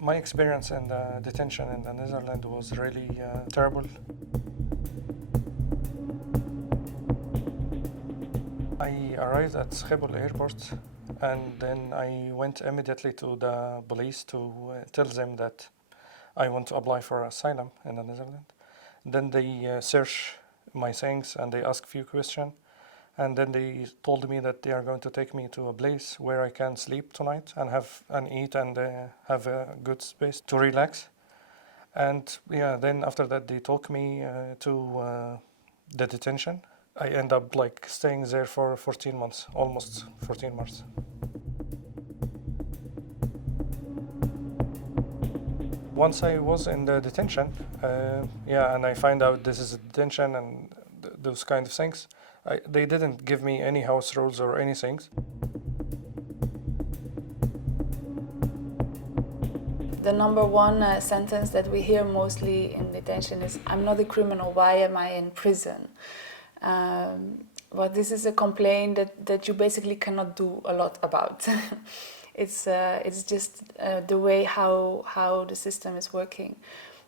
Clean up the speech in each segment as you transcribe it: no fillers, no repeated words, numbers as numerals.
My experience in the detention in the Netherlands was really terrible. I arrived at Schiphol airport and then I went immediately to the police to tell them that I want to apply for asylum in the Netherlands. Then they search my things and they ask few questions. And then they told me that they are going to take me to a place where I can sleep tonight and have and eat and have a good space to relax. And yeah, then after that they took me to the detention. I end up like staying there for 14 months, almost 14 months. Once I was in the detention, yeah, and I find out this is a detention and those kind of things, they didn't give me any house rules or anything. The number one sentence that we hear mostly in detention is, "I'm not a criminal, why am I in prison?" But this is a complaint that you basically cannot do a lot about. It's just the way how the system is working.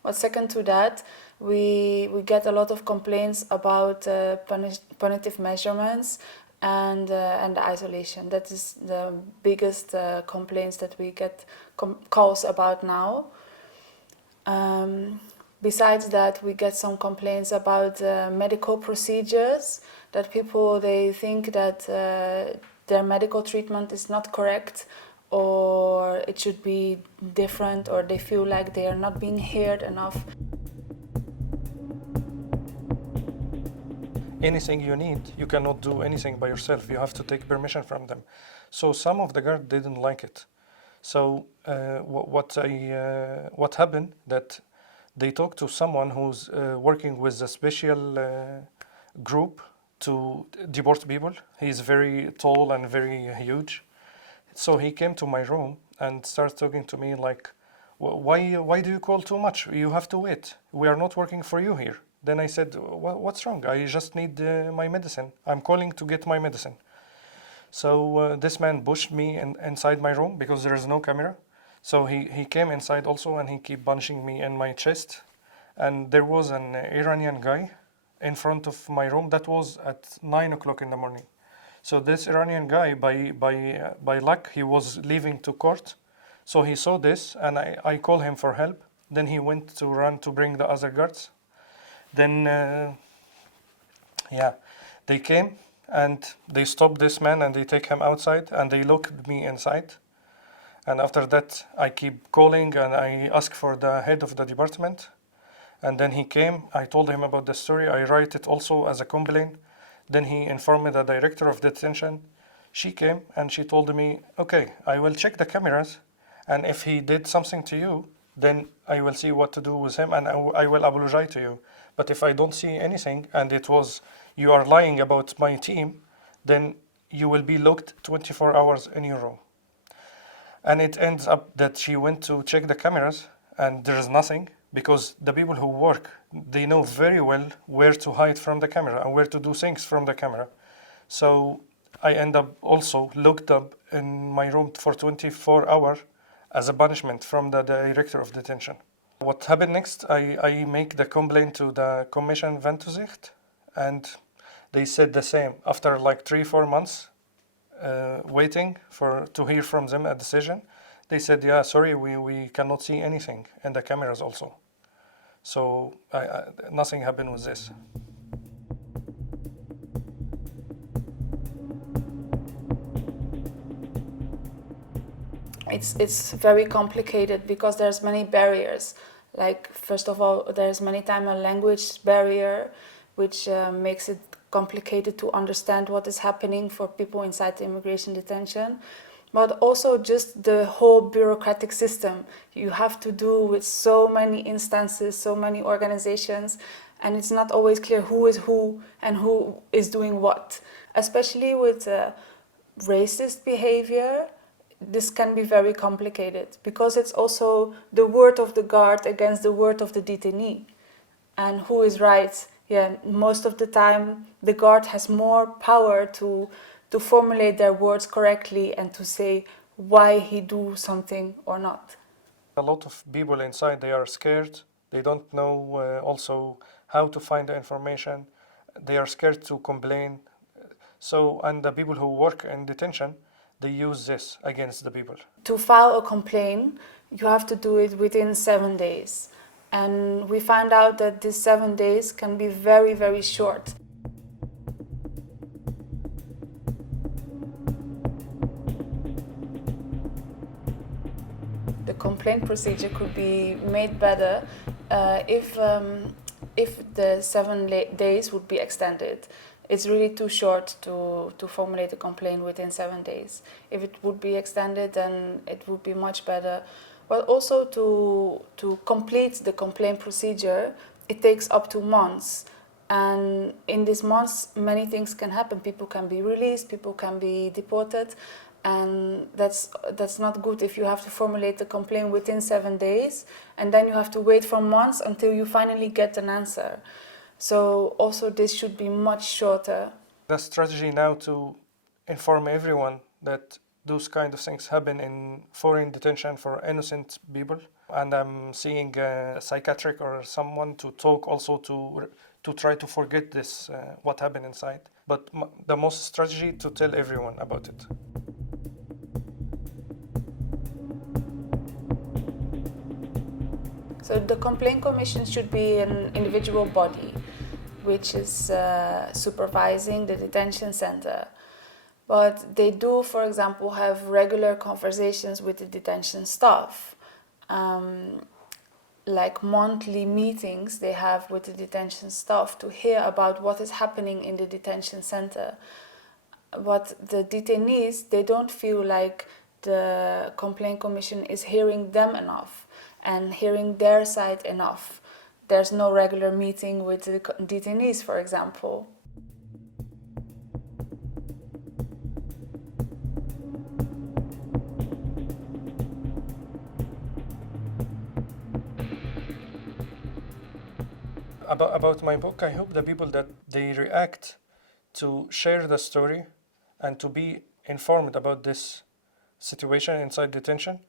But second to that, we get a lot of complaints about punitive measurements and isolation. That is the biggest complaints that we get calls about now. Besides that, we get some complaints about medical procedures, that people, they think that their medical treatment is not correct or it should be different, or they feel like they are not being heard enough. Anything you need, you cannot do anything by yourself. You have to take permission from them. So some of the guards didn't like it. So what happened that they talked to someone who's working with a special group to deport people. He's very tall and very huge. So he came to my room and started talking to me like, why do you call too much? You have to wait. We are not working for you here. Then I said, what's wrong? I just need my medicine. I'm calling to get my medicine. So this man pushed me inside my room because there is no camera. So he came inside also and he kept punching me in my chest. And there was an Iranian guy in front of my room. That was at 9 o'clock in the morning. So this Iranian guy, by luck, he was leaving to court. So he saw this and I called him for help. Then he went to run to bring the other guards. Then, yeah, they came and they stopped this man and they take him outside and they locked me inside. And after that, I keep calling and I ask for the head of the department. And then he came, I told him about the story. I write it also as a complaint. Then he informed me the director of detention. She came and she told me, okay, I will check the cameras. And if he did something to you, then I will see what to do with him and I will apologize to you. But if I don't see anything and it was, you are lying about my team, then you will be locked 24 hours in your room. And it ends up that she went to check the cameras and there is nothing, because the people who work, they know very well where to hide from the camera and where to do things from the camera. So I end up also locked up in my room for 24 hours as a punishment from the director of detention. What happened next, I make the complaint to the Commission van Toezicht, and they said the same. After like 3-4 months waiting to hear from them a decision, they said, yeah, sorry, we cannot see anything, and the cameras also. So nothing happened with this. It's very complicated because there's many barriers. Like, first of all, there's many time a language barrier, which makes it complicated to understand what is happening for people inside the immigration detention. But also just the whole bureaucratic system. You have to do with so many instances, so many organizations, and it's not always clear who is who and who is doing what. Especially with racist behavior, this can be very complicated because it's also the word of the guard against the word of the detainee. And who is right? Yeah, most of the time the guard has more power to formulate their words correctly and to say why he do something or not. A lot of people inside, they are scared. They don't know also how to find the information. They are scared to complain. So, and the people who work in detention, they use this against the people. To file a complaint, you have to do it within 7 days. And we found out that these 7 days can be very, very short. The complaint procedure could be made better if the 7 days would be extended. It's really too short to formulate a complaint within 7 days. If it would be extended, then it would be much better. But also to complete the complaint procedure, it takes up to months. And in these months, many things can happen. People can be released, people can be deported. And that's not good if you have to formulate the complaint within 7 days and then you have to wait for months until you finally get an answer. So also this should be much shorter. The strategy now to inform everyone that those kind of things happen in foreign detention for innocent people, and I'm seeing a psychiatric or someone to talk also to try to forget this what happened inside. But the most strategy to tell everyone about it. So the complaint commission should be an individual body which is supervising the detention center. But they do, for example, have regular conversations with the detention staff. Like monthly meetings they have with the detention staff to hear about what is happening in the detention center. But the detainees, they don't feel like the complaint commission is hearing them enough and hearing their side enough. There's no regular meeting with the detainees, for example. About my book, I hope the people that they react to share the story and to be informed about this situation inside detention,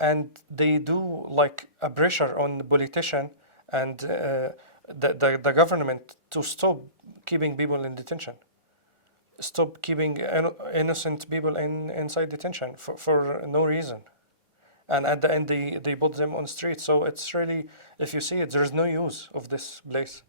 and they do like a pressure on the politician and the government to stop keeping people in detention, stop keeping innocent people inside detention for no reason. And at the end, they put them on the street. So it's really, if you see it, there's no use of this place.